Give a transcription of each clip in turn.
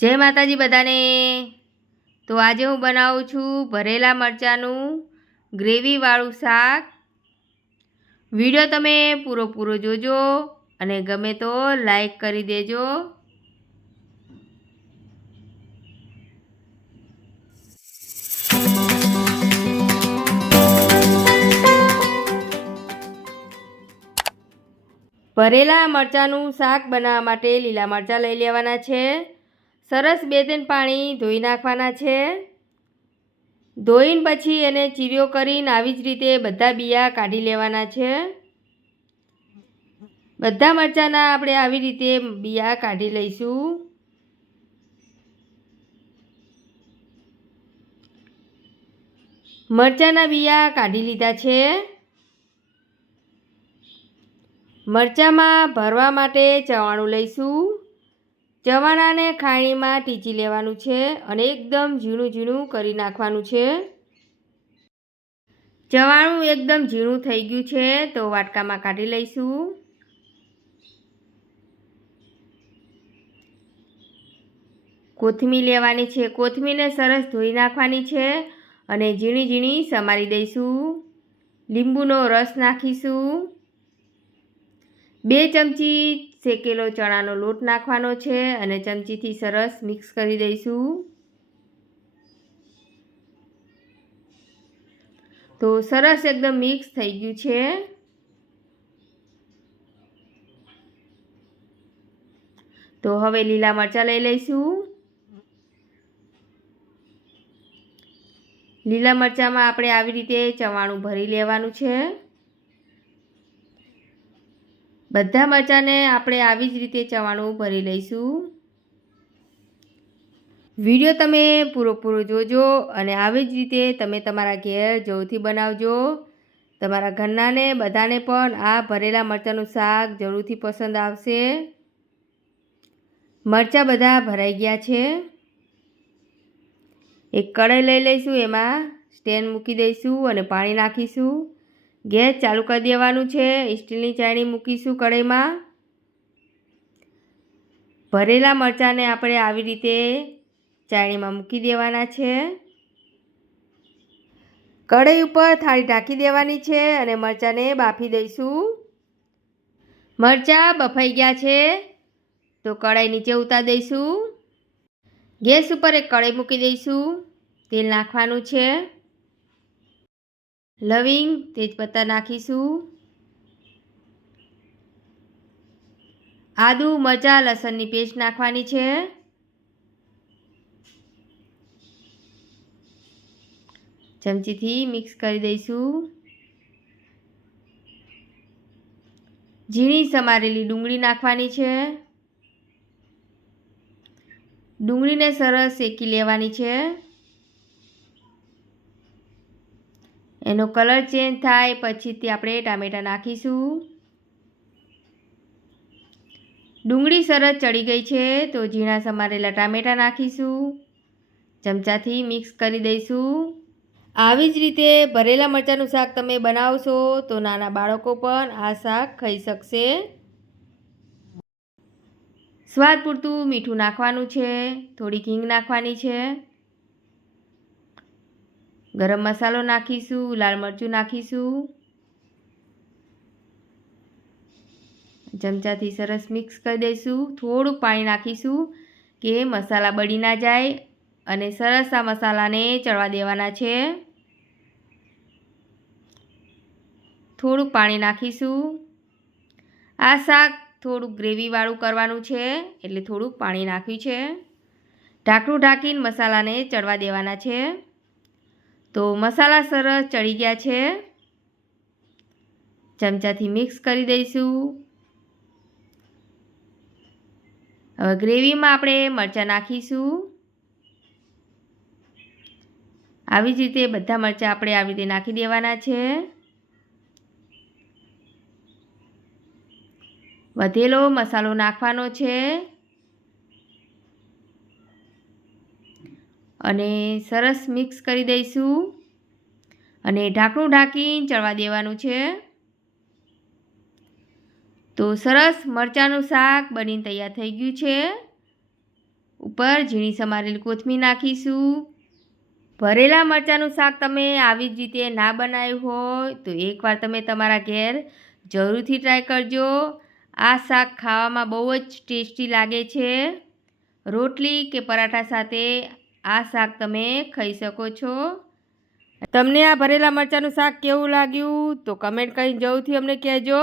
જય માતાજી બધાને. તો આજે હું બનાવું છું ભરેલા મરચાંનું ગ્રેવીવાળું શાક. વીડિયો તમે પૂરો પૂરો જોજો અને ગમે તો લાઈક કરી દેજો. ભરેલા મરચાંનું શાક બનાવવા માટે લીલા મરચાં લઈ લેવાના છે. સરસ બે ત્રણ પાણી ધોઈ નાખવાના છે. ધોઈને પછી એને ચીરીઓ કરીને આવી જ રીતે બધા બિયા કાઢી લેવાના છે. બધા મરચાંના આપણે આવી રીતે બિયા કાઢી લઈશું. મરચાંના બિયા કાઢી લીધા છે. મરચાંમાં ભરવા માટે ચવાણું લઈશું. ચવાણાને ખાણીમાં ટીચી લેવાનું છે અને એકદમ ઝીણું ઝીણું કરી નાખવાનું છે. ચવાણું એકદમ ઝીણું થઈ ગયું છે તો વાટકામાં કાઢી લઈશું. કોથમીર લેવાની છે. કોથમીરને સરસ ધોઈ નાખવાની છે અને ઝીણી ઝીણી સમારી દઈશું. લીંબુનો રસ નાખીશું. બે ચમચી શેકેલો ચણાનો લોટ નાખવાનો છે અને ચમચીથી સરસ મિક્સ કરી દઈશું. તો સરસ એકદમ મિક્સ થઈ ગયું છે. તો હવે લીલા મરચાં લઈ લઈશું. લીલા મરચાંમાં આપણે આવી રીતે ચવાણું ભરી લેવાનું છે. બધા મરચાંને આપણે આવી જ રીતે ચવાણું ભરી લઈશું. વીડિયો તમે પૂરો જોજો અને આવી જ રીતે તમે તમારા ઘેર જવથી બનાવજો. તમારા ઘરનાને બધાને પણ આ ભરેલા મરચાંનું શાક જરૂરથી પસંદ આવશે. મરચાં બધા ભરાઈ ગયા છે. એક કઢાઈ લઈ લઈશું એમાં. સ્ટેન્ડ મૂકી દઈશું અને પાણી નાખીશું. ગેસ ચાલુ કરી દેવાનું છે. સ્ટીલની ચાયણી મૂકીશું કઢાઈમાં. ભરેલા મરચાંને આપણે આવી રીતે ચાયણીમાં મૂકી દેવાના છે. કઢાઈ ઉપર થાળી ઢાંકી દેવાની છે અને મરચાંને બાફી દઈશું. મરચાં બફાઈ ગયા છે, તો કઢાઈ નીચે ઉતાર દઈશું. ગેસ ઉપર એક કઢાઈ મૂકી દઈશું. તેલ નાખવાનું છે. લવિંગ તેજપત્તા નાખીશું. આદુ, મરચાં, લસણની પેસ્ટ નાખવાની છે. ચમચીથી મિક્સ કરી દઈશું. ઝીણી સમારેલી ડુંગળી નાખવાની છે. ડુંગળીને સરસ શેકી લેવાની છે. એનો કલર ચેન્જ થાય, પછીથી આપણે ટામેટાં નાખીશું. ડુંગળી સરસ ચડી ગઈ છે, તો ઝીણા સમારેલા ટામેટાં નાખીશું. ચમચાથી મિક્સ કરી દઈશું. આવી જ રીતે ભરેલા મરચાંનું શાક તમે બનાવશો, તો નાના બાળકો પણ આ શાક ખાઈ શકશે. સ્વાદ પૂરતું મીઠું નાખવાનું છે થોડી હિંગ નાખવાની છે. ગરમ મસાલો નાખીશું, લાલ મરચું નાખીશું. ચમચાથી સરસ મિક્સ કરી દઈશું. થોડુંક પાણી નાખીશું કે મસાલા બળી ના જાય અને સરસ આ મસાલાને ચડવા દેવાના છે. થોડુંક પાણી નાખીશું. આ શાક થોડુંક ગ્રેવીવાળું કરવાનું છે, એટલે થોડુંક પાણી નાખ્યું છે. ઢાંકણું ઢાંકીને મસાલાને ચડવા દેવાના છે. તો મસાલા સરસ ચડી ગયા છે. ચમચાથી મિક્સ કરી દઈશું. હવે ગ્રેવીમાં આપણે મરચાં નાખીશું. આવી જ રીતે બધા મરચાં આપણે આવી રીતે નાખી દેવાના છે. વધેલો મસાલો નાખવાનો છે. અને સરસ મિક્સ કરી દઈશું. અને ઢાંકણું ઢાંકીને ચડવા દેવાનું છે. તો સરસ મરચાંનું શાક બનીને તૈયાર થઈ ગયું છે. ઉપર ઝીણી સમારેલી કોથમીર નાખીશું. ભરેલા મરચાંનું શાક તમે આવી જ રીતે ના બનાવ્યું હોય તો એકવાર તમે તમારા ઘેર જરૂરથી ટ્રાય કરજો. આ શાક ખાવામાં બહુ જ ટેસ્ટી લાગે છે. રોટલી કે પરાઠા સાથે આ શાક તમે ખાઈ શકો છો. તમને આ ભરેલા મરચાંનું શાક કેવું લાગ્યું તો કમેન્ટ કરીને જવુંથી અમને કહેજો.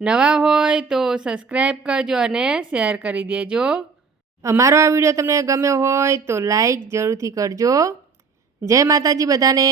નવા હોય તો સબસ્ક્રાઈબ કરજો અને શેર કરી દેજો. અમારો આ વીડિયો તમને ગમ્યો હોય તો લાઈક જરૂરથી કરજો. જય માતાજી બધાને.